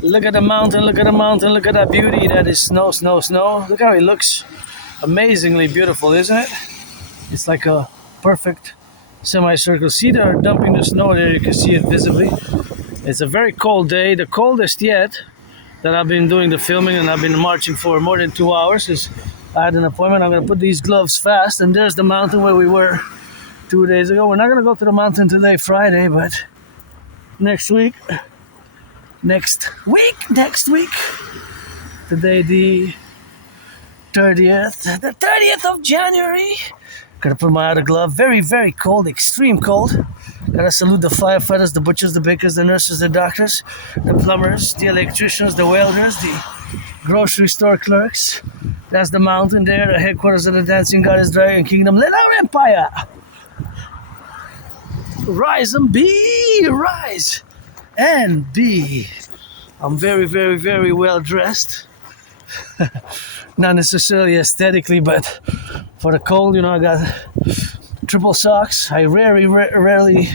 Look at the mountain, look at the mountain, look at that beauty. That is snow, snow, snow. Look how it looks. Amazingly beautiful, isn't it? It's like a perfect semicircle. See, they're dumping the snow there. You can see it visibly. It's a very cold day, the coldest yet that I've been doing the filming, and I've been marching for more than 2 hours because I had an appointment. I'm gonna put these gloves fast, and there's the mountain where we were 2 days ago. We're not gonna go to the mountain today, Friday, but next week, today the 30th of January. Gotta put my other glove. Very, very cold, extreme cold. Gotta salute the firefighters, the butchers, the bakers, the nurses, the doctors, the plumbers, the electricians, the welders, the grocery store clerks. That's the mountain there, the headquarters of the Dancing Goddess Dragon Kingdom. Let our empire rise and be, rise and be. I'm very, very, very well dressed. Not necessarily aesthetically, but for the cold, I got triple socks. I rarely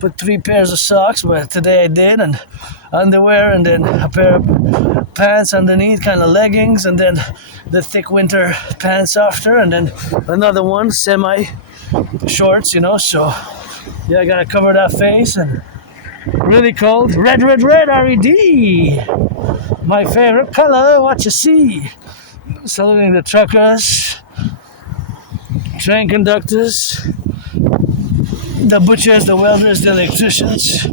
put 3 pairs of socks, but today I did, and underwear, and then a pair of pants underneath, kind of leggings, and then the thick winter pants after, and then another one, semi shorts, so yeah, I gotta cover that face, and really cold. Red, R.E.D. My favorite color, what you see. Saluting the truckers, train conductors, the butchers, the welders, the electricians.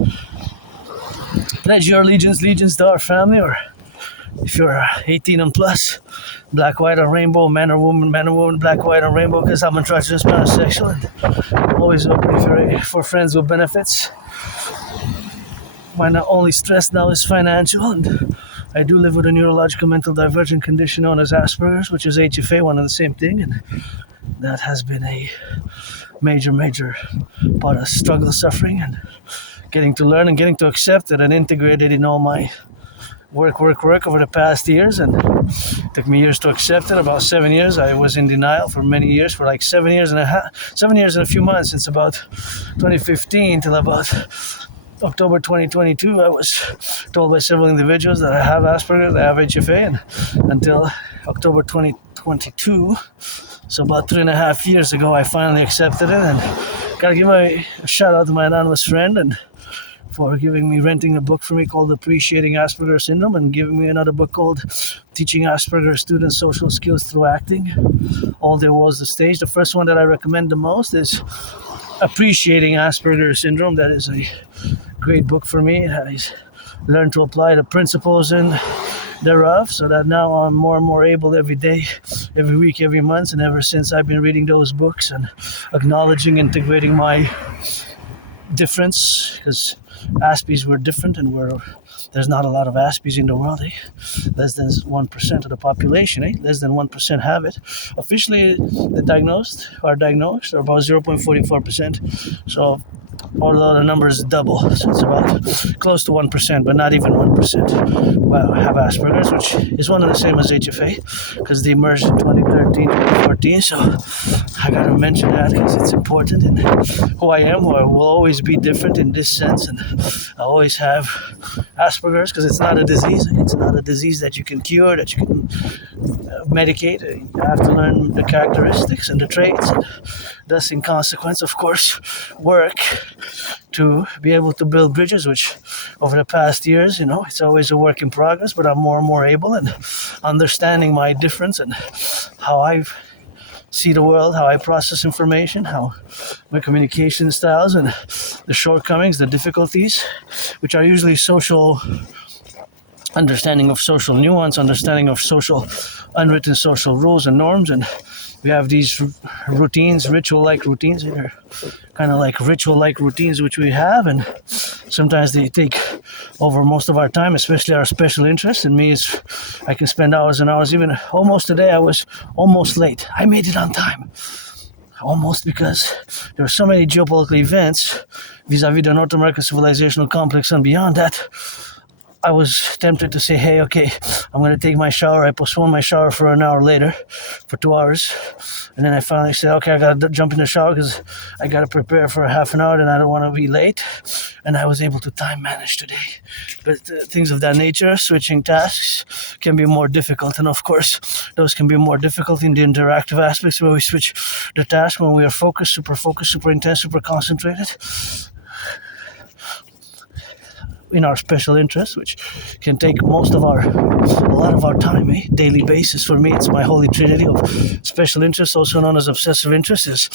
Pledge your allegiance to our family, or if you're 18 and plus, black, white, or rainbow, man or woman, black, white, or rainbow, because I'm androgynous, pansexual, and always open for friends with benefits. My only stress now is financial, and I do live with a neurological mental divergent condition known as Asperger's, which is HFA, one and the same thing, and that has been a major part of struggle, suffering, and getting to learn and getting to accept it and integrate it in all my work over the past years. And it took me years to accept it. About 7 years. I was in denial for many years, for like 7 years and a few months, since about 2015 till about October 2022, I was told by several individuals that I have Asperger's, I have HFA, and until October 2022, so about 3.5 years ago, I finally accepted it. And gotta give a shout out to my anonymous friend and for renting a book for me called Appreciating Asperger's Syndrome, and giving me another book called Teaching Asperger's Students Social Skills Through Acting. All There Was the Stage. The first one that I recommend the most is Appreciating Asperger's Syndrome. That is a great book for me. I learned to apply the principles thereof, so that now I'm more and more able every day, every week, every month, and ever since I've been reading those books and acknowledging, integrating my difference, because Aspies were different, and there's not a lot of Aspies in the world. Less than 1% of the population. Less than 1% have it. Officially, the diagnosed are about 0.44%. So although the number is double, so it's about close to 1%, but not even 1%. Well, have Asperger's, which is one and the same as HFA, because they merged in 2013, 2014. So I gotta mention that because it's important, and who I am, who I will always be different in this sense, and I always have Asperger's because it's not a disease. It's not a disease that you can cure, that you can medicate. You have to learn the characteristics and the traits, and thus, in consequence, of course, work to be able to build bridges, which over the past years, it's always a work in progress, but I'm more and more able, and understanding my difference and how I see the world, how I process information, how my communication styles, and the shortcomings, the difficulties, which are usually social understanding of social nuance, understanding of unwritten social rules and norms. And we have these routines, ritual-like routines, kind of like ritual-like routines which we have, and sometimes they take over most of our time, especially our special interests. And me, I can spend hours and hours. Even almost today, I was almost late. I made it on time. Almost, because there were so many geopolitical events vis-a-vis the North American civilizational complex and beyond that, I was tempted to say, hey, okay, I'm going to take my shower. I postponed my shower for an hour later, for 2 hours. And then I finally said, okay, I got to jump in the shower because I got to prepare for a half an hour and I don't want to be late. and I was able to time manage today. But things of that nature, switching tasks, can be more difficult. And of course, those can be more difficult in the interactive aspects where we switch the task when we are focused, super intense, super concentrated in our special interests, which can take a lot of our time, daily basis. For me, it's my holy trinity of special interests, also known as obsessive interests, is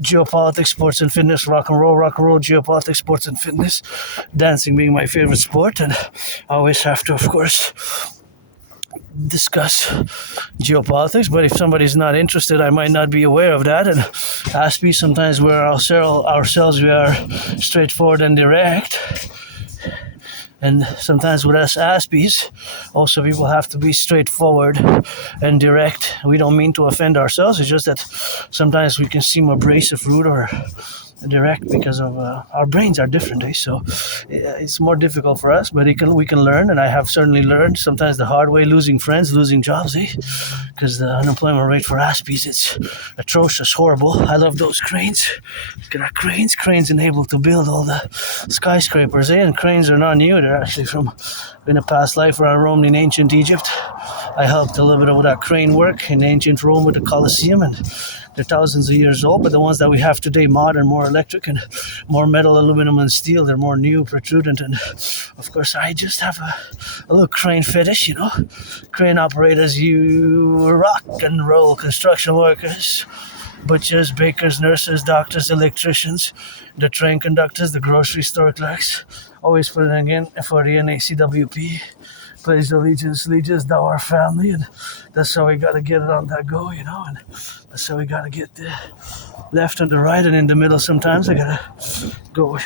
geopolitics, sports and fitness, rock and roll, geopolitics, sports and fitness, dancing being my favorite sport, and I always have to, of course, discuss geopolitics. But if somebody's not interested, I might not be aware of that. And Aspiesque, sometimes we're ourselves, we are straightforward and direct. And sometimes with us Aspies, also people have to be straightforward and direct. We don't mean to offend ourselves. It's just that sometimes we can seem abrasive, rude, or direct because of our brains are different. So it's more difficult for us, but we can learn. And I have certainly learned sometimes the hard way, losing friends, losing jobs. Because the unemployment rate for Aspies, it's atrocious, horrible. I love those cranes. Look at that cranes enabled to build all the skyscrapers. And cranes are not new. They're actually from in a past life where I roamed in ancient Egypt. I helped a little bit with that crane work in ancient Rome with the Colosseum, and they're thousands of years old. But the ones that we have today, modern, more electric, and more metal, aluminum, and steel, they're more new, protrudent. And of course, I just have a little crane fetish, Crane operators, you rock and roll. Construction workers, butchers, bakers, nurses, doctors, electricians, the train conductors, the grocery store clerks. Always put it again for the N.A.C.W.P. Pledge allegiance, thou our family, and that's how we gotta get it on that go, and that's how we gotta get the left and the right, and in the middle sometimes I gotta go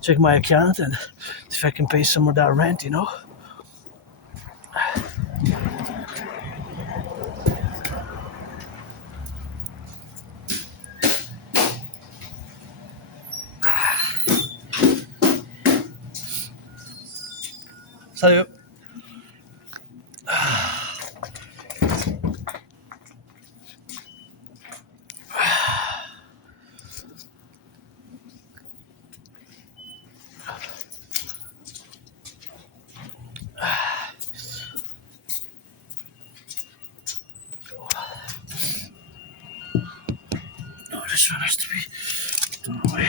check my account and see if I can pay some of that rent, Salut. No, this one has to be the way.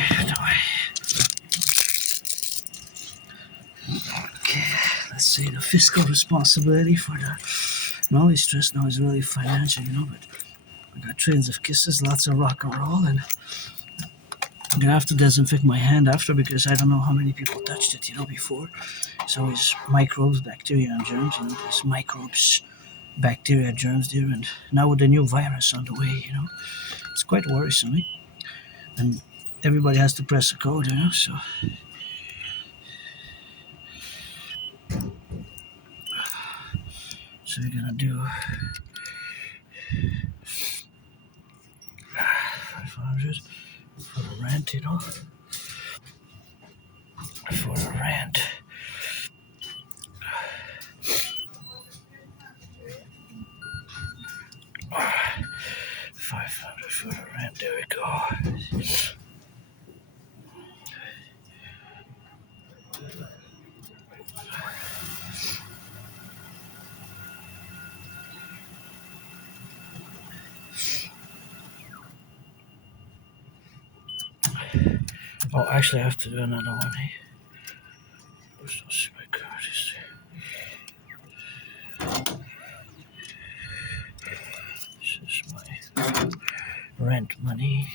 Okay, let's see, the fiscal responsibility for the not only stress now is really financial, but I got trains of kisses, lots of rock and roll, and I'm gonna have to disinfect my hand after because I don't know how many people touched it, before. It's always microbes, bacteria, and germs, there's microbes, bacteria, germs there, and now with the new virus on the way, it's quite worrisome, and everybody has to press a code, so we're gonna do 500 for the rent, for the rent. 500 for the rent, there we go. Oh, actually I have to do another one, Where's my card? This is my rent money.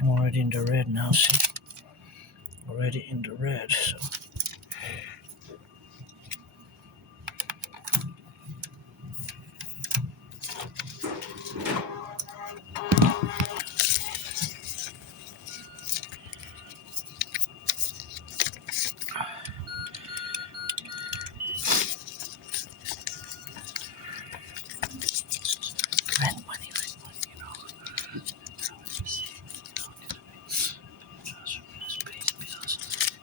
I'm already in the red now, see? Already in the red, so. Rent money,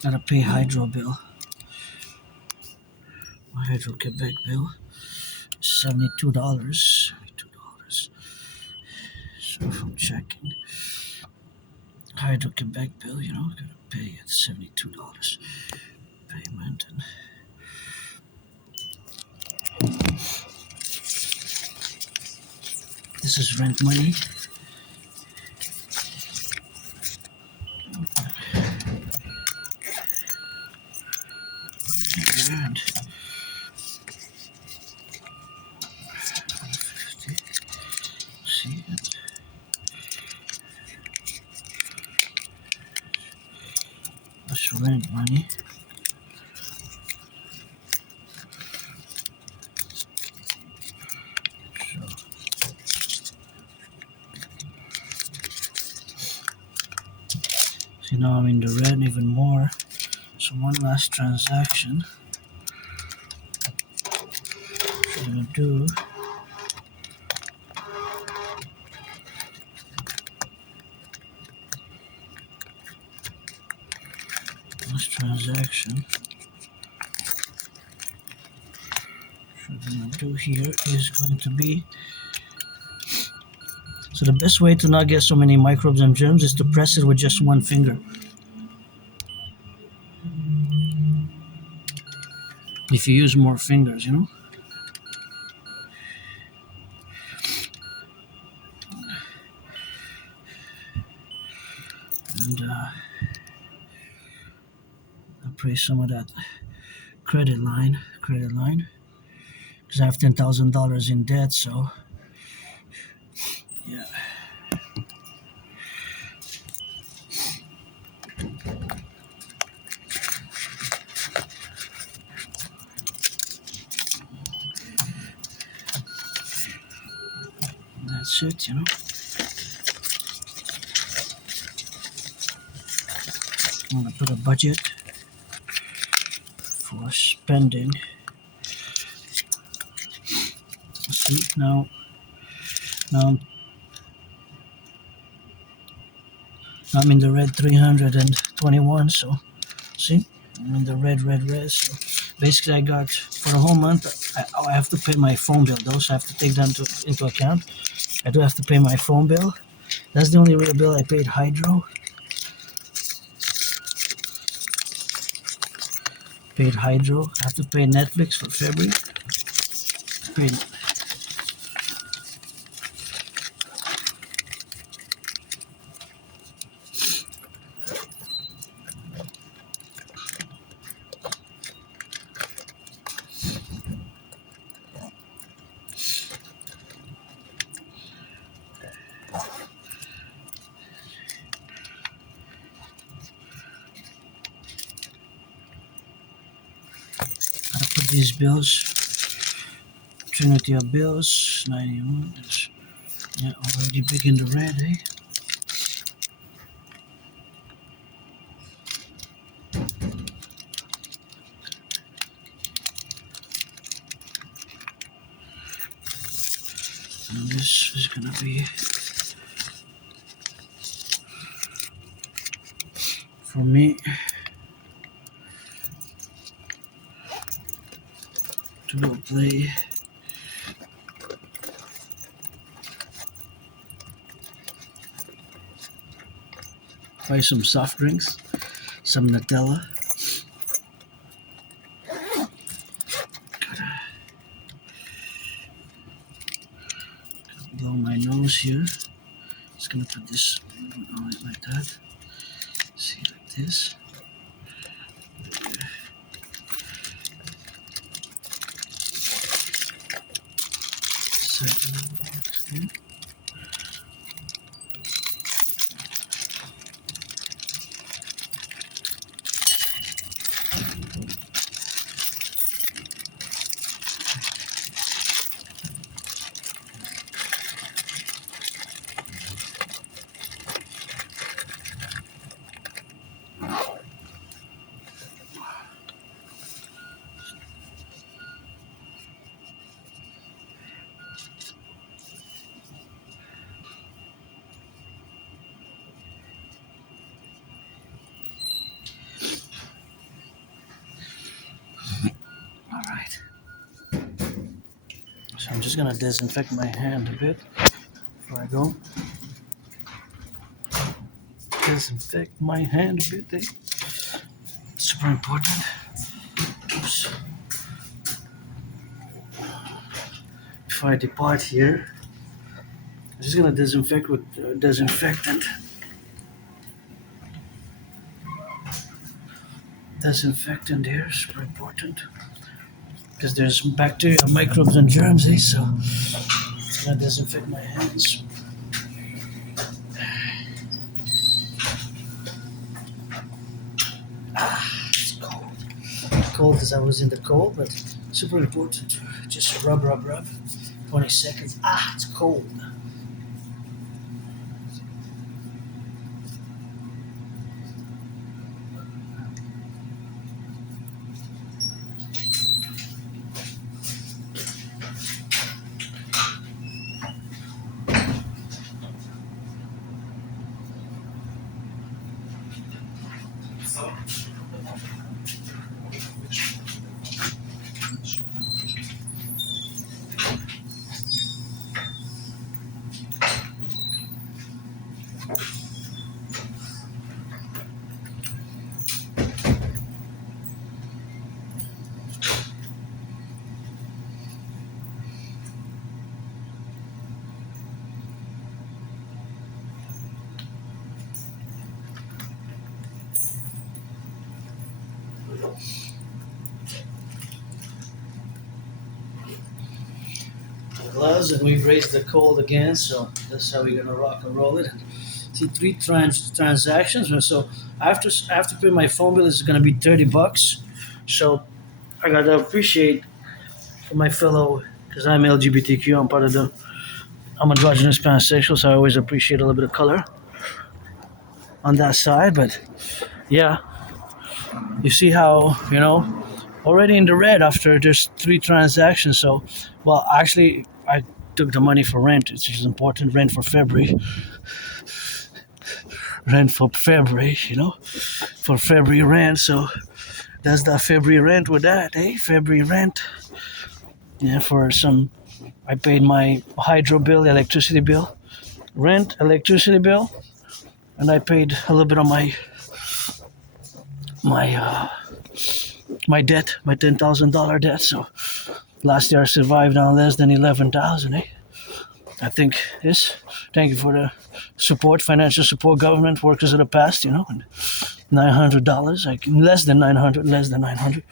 Gotta pay hydro bill. My Hydro-Quebec bill is $72. So if I'm checking, Hydro-Quebec bill, you know, gotta pay at $72 payment. And this is rent money. And see it. That's rent money. See, now I'm in the red even more. So one last transaction. What I'm gonna do, last transaction. What I'm gonna do here is going to be, so the best way to not get so many microbes and germs is to press it with just one finger. If you use more fingers, you know. And I'll press some of that credit line, because I have $10,000 in debt, so yeah. That's it, you know. I'm gonna put a budget for spending. See, now I'm in the red 321, so see, I'm in the red, so basically I got, for the whole month, I have to pay my phone bill though, so I have to take that into account. I do have to pay my phone bill. That's the only real bill I paid. Hydro. Paid hydro. I have to pay Netflix for February. Paid. Gotta put these bills. Trinity of bills. 91. That's, yeah, already big in the red, eh? And this is gonna be for me to go play buy some soft drinks, some Nutella. Gotta blow my nose here. Just gonna put this on it like that. See, like this. Second. Alright. So I'm just gonna disinfect my hand a bit before I go. disinfect my hand a bit. Super important. Oops. Before I depart here, I'm just gonna disinfect with disinfectant. Disinfectant here, super important because there's bacteria, microbes, and germs. So I'm gonna disinfect my hands. It's cold. Cold as I was in the cold, but super important. Just rub. 20 seconds. It's cold. Gloves, and we've raised the cold again, so that's how we're gonna rock and roll it. See, 3 transactions, and so after paying my phone bill, it's gonna be $30. So I gotta appreciate my fellow, because I'm LGBTQ. I'm androgynous pansexual, so I always appreciate a little bit of color on that side. But yeah, you see how already in the red after just 3 transactions. So, well, actually, I took the money for rent, which is important. Rent for February. For February rent. So that's the February rent with that, February rent. Yeah, I paid my hydro bill, electricity bill, rent, electricity bill, and I paid a little bit of my debt, my $10,000 debt. So last year I survived on less than 11,000. I think yes. Thank you for the support, financial support, government workers of the past. And $900, less than 900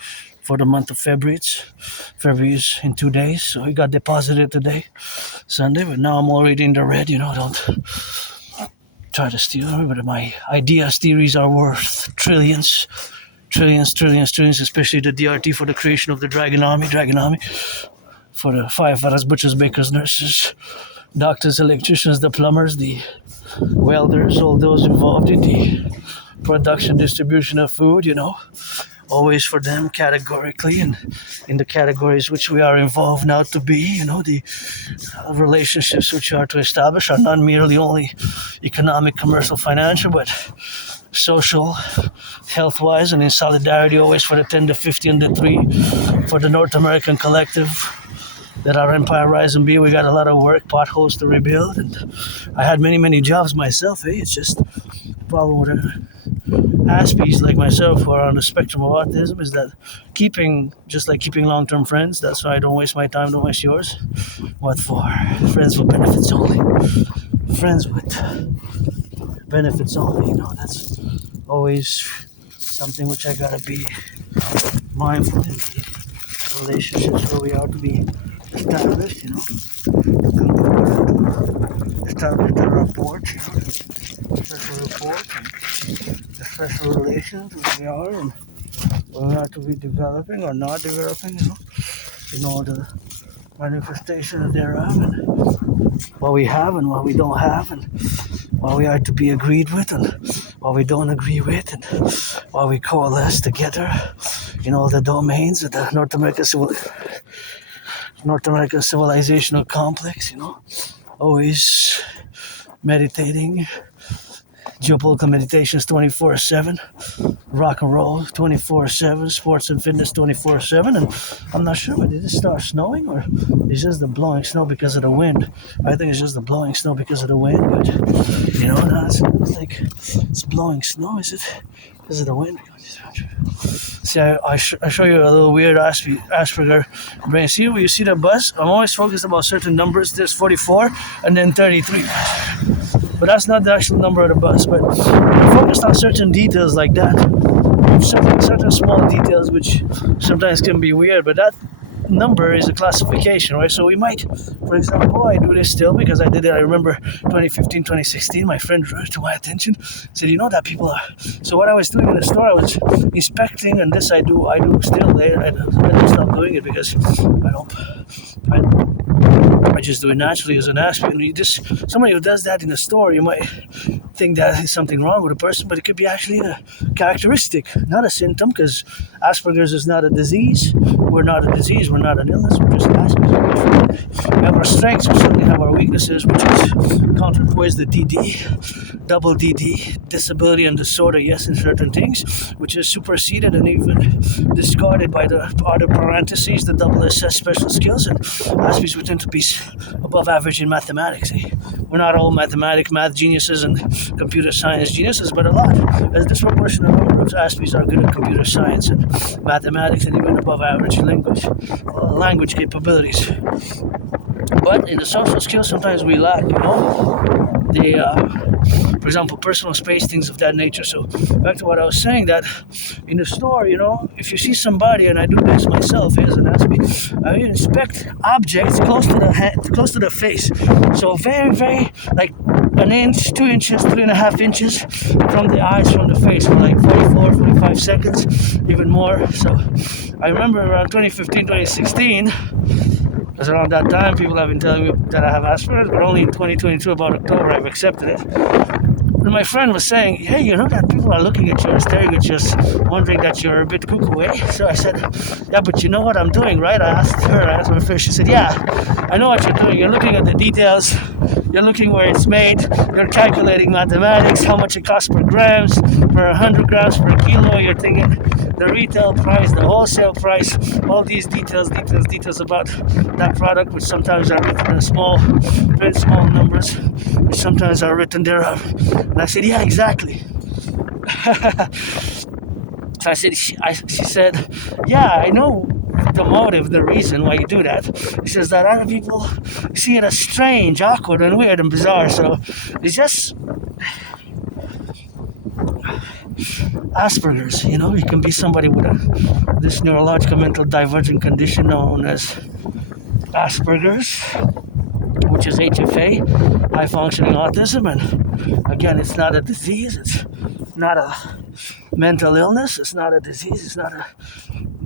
for the month of February. February is in 2 days, so it got deposited today, Sunday. But now I'm already in the red. Don't try to steal me, but my ideas, theories are worth trillions, especially the DRT for the creation of the Dragon Army, for the firefighters, butchers, bakers, nurses, doctors, electricians, the plumbers, the welders, all those involved in the production, distribution of food, always for them categorically, and in the categories which we are involved now to be, the relationships which are to establish are not merely only economic, commercial, financial, but social, health-wise, and in solidarity always for the 10, the 50, and the 3 for the North American Collective. That our empire rise and be. We got a lot of work, potholes to rebuild, and I had many jobs myself. It's just the problem with Aspiesque like myself who are on the spectrum of autism is that keeping long-term friends. That's why I don't waste my time, don't waste yours. What for? Friends with benefits only. Friends with benefits only. That's always something which I gotta be mindful in the relationships where we are to be established, establish the rapport, special rapport, and the special relations which we are, and where we are to be developing or not developing, the manifestation thereof, and what we have and what we don't have, and what we are to be agreed with and what we don't agree with, and what we coalesce together in all the domains of the North American civilizational complex, always meditating Geopolitical meditations 24/7, rock and roll 24/7, sports and fitness 24/7, and I'm not sure whether it start snowing or it's just the blowing snow because of the wind. I think it's just the blowing snow because of the wind, but you know, now it's like it's blowing snow. Is it because of the wind? See, I show you a little weird Asperger brain. See, when you see the bus, I'm always focused about certain numbers. There's 44 and then 33. But that's not the actual number of the bus. But I'm focused on certain details like that. Certain small details which sometimes can be weird, but that number is a classification, right? So we might, for example, I do this still because I did it. I remember 2015, 2016, my friend drew it to my attention, said, you know that people are. So what I was doing in the store, I was inspecting, and this I do still later. I don't stop doing it because I just do it naturally as an aspect. And you just, somebody who does that in the store, you might think that is something wrong with a person, but it could be actually a characteristic, not a symptom, because Asperger's is not a disease. We're not a disease, we're not an illness, we're just Asperger's. We have our strengths, we certainly have our weaknesses, which is counterpoise the DD, double DD, disability and disorder, yes, in certain things, which is superseded and even discarded by the other parentheses, the double SS special skills, and Aspiesque would tend to be above average in mathematics. We're not all math geniuses and computer science geniuses, but a lot. A disproportionate number of Aspiesque are good at computer science and mathematics and even above average language capabilities. But in the social skills, sometimes we lack, you know, for example, personal space, things of that nature. So back to what I was saying, that in the store, you know, if you see somebody, and I do this myself as an Aspiesque, I inspect objects close to the head, close to the face. So very, very, like an inch, 2 inches, 3.5 inches from the eyes, from the face, for like 44, 45 seconds, even more. So I remember around 2015, 2016, because around that time, people have been telling me that I have Asperger's, but only in 2022, about October, I've accepted it. And my friend was saying, hey, you know that people are looking at you and staring at you, wondering that you're a bit cuckoo, eh? So I said, yeah, but you know what I'm doing, right? I asked my friend, she said, yeah, I know what you're doing. You're looking at the details, you're looking where it's made, you're calculating mathematics, how much it costs per grams, per 100 grams, per kilo, you're thinking the retail price, the wholesale price, all these details about that product, which sometimes are written in very small numbers, which sometimes are written there. And I said, yeah, exactly. So she said, yeah, I know the motive, the reason why you do that. She says that other people see it as strange, awkward, and weird and bizarre. So it's just Asperger's, you know. You can be somebody with this neurological mental divergent condition known as Asperger's, which is HFA, high functioning autism, and again, it's not a disease, it's not a mental illness, it's not a disease, it's not a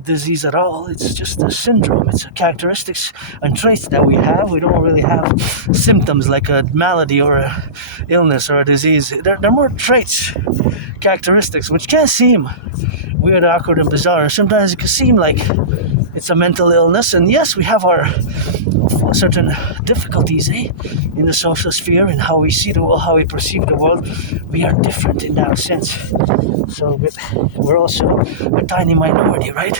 disease at all, it's just a syndrome, it's a characteristics and traits that we have. We don't really have symptoms like a malady or a illness or a disease. They're more traits, characteristics, which can seem weird, awkward, and bizarre. Sometimes it can seem like it's a mental illness, and yes, we have our certain difficulties in the social sphere and how we see the world, how we perceive the world. We are different in that sense. So we're also a tiny minority, right?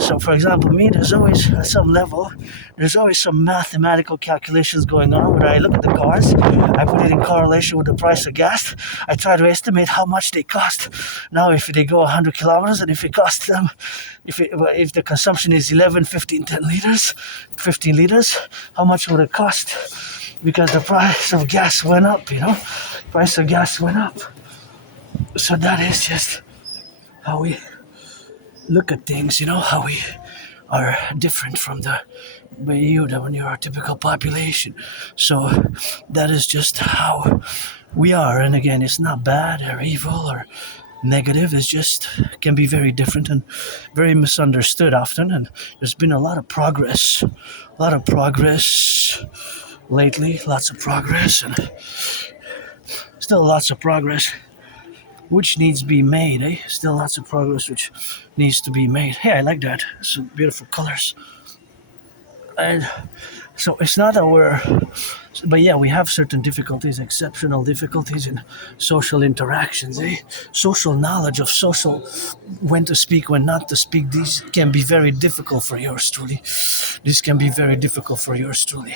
So for example, me, there's always at some level, there's always some mathematical calculations going on where I look at the cars, I put it in correlation with the price of gas, I try to estimate how much they cost. Now if they go 100 kilometers and if it costs them, if the consumption is 11, 15, 10 liters, 15 liters, how much would it cost? Because the price of gas went up, you know? Price of gas went up. So that is just how we look at things, you know, how we are different from the neurotypical population. So that is just how we are. And again, it's not bad or evil or negative. It's just can be very different and very misunderstood often. And there's been a lot of progress lately, lots of progress, and still lots of progress which needs to be made, eh? Still lots of progress which needs to be made. Hey, I like that. Some beautiful colors. And So it's not that we're, but yeah, we have certain difficulties, exceptional difficulties in social interactions. Social knowledge of social, when to speak, when not to speak. These can be very difficult for yours truly. This can be very difficult for yours truly.